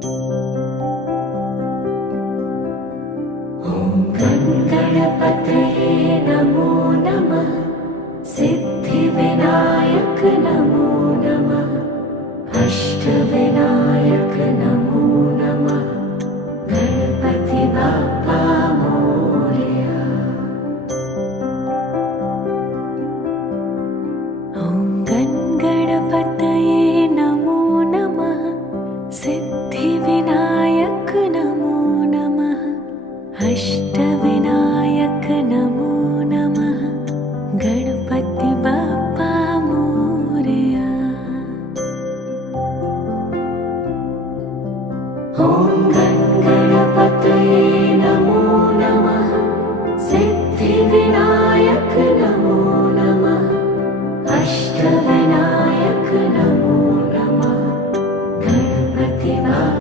ॐ गणपतये नमो नमः। सिद्धिविनायक नमो नमः। अष्टविनायक नमो नमः। गणपति बाप्पा मोरया। ॐ गणपतये नमो नमः। सिद्धिविनायक नमो नमः। अष्टविनायक नमो नमः। गणपति बाप्पा मोरया। ॐ गणपतये नमो नमः। सिद्धिविनायक